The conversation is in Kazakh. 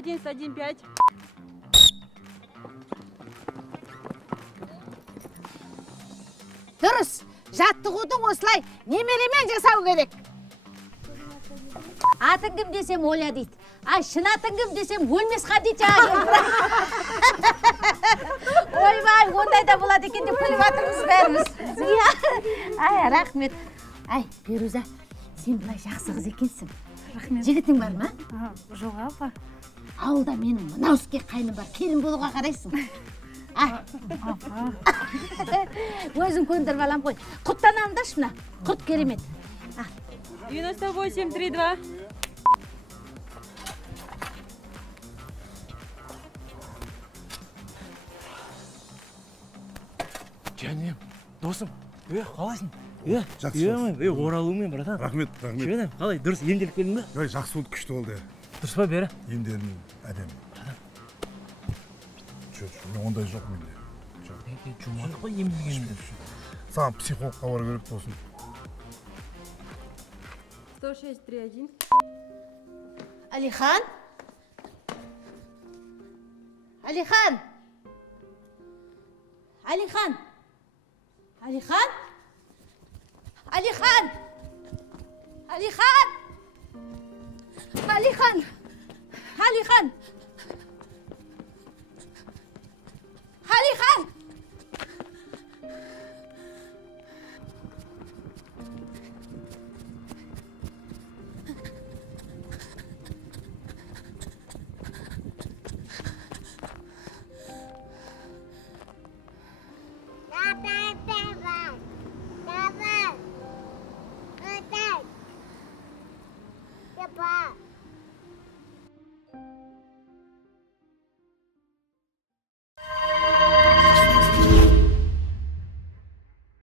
111-115. Дұрыс, жаттығудың осылай немеремен жасау керек. Атың кім десем Оля дейді. Шын атың кім десем өлмес Хадиша. Ойбай, ондай да болады екен деп күліп жатырмыз бәріміз. Рахмет. Перуза, сен бұлай жақсы қыз екенсің. Рахмет. Жігітің бар ма? Жоқ, апа. Ауылда менің мынау іске қайным бар. Келін болуға қарайсың. Өзің көндіріп алам ғой. Құттанамын да шына. Құт керемет. 98-32. Жаным, досым, қалайсың? Жақсы. Оралумен, братан. Рахмет. Жаным, қалай, дұрыс емделіп келдің бе? Жақсы болды, күшті болды. Дұрыс па бері? Емдерім әдемі. Жоқ, ондай жоқ менде. Жумадық қой емдегенімді. Саған психологқа бару керек болсын. 106-31. Алихан? Алихан? Алихан? Алихан? Алихан? Алихан? Алихан? Алихан? Алихан? Papa.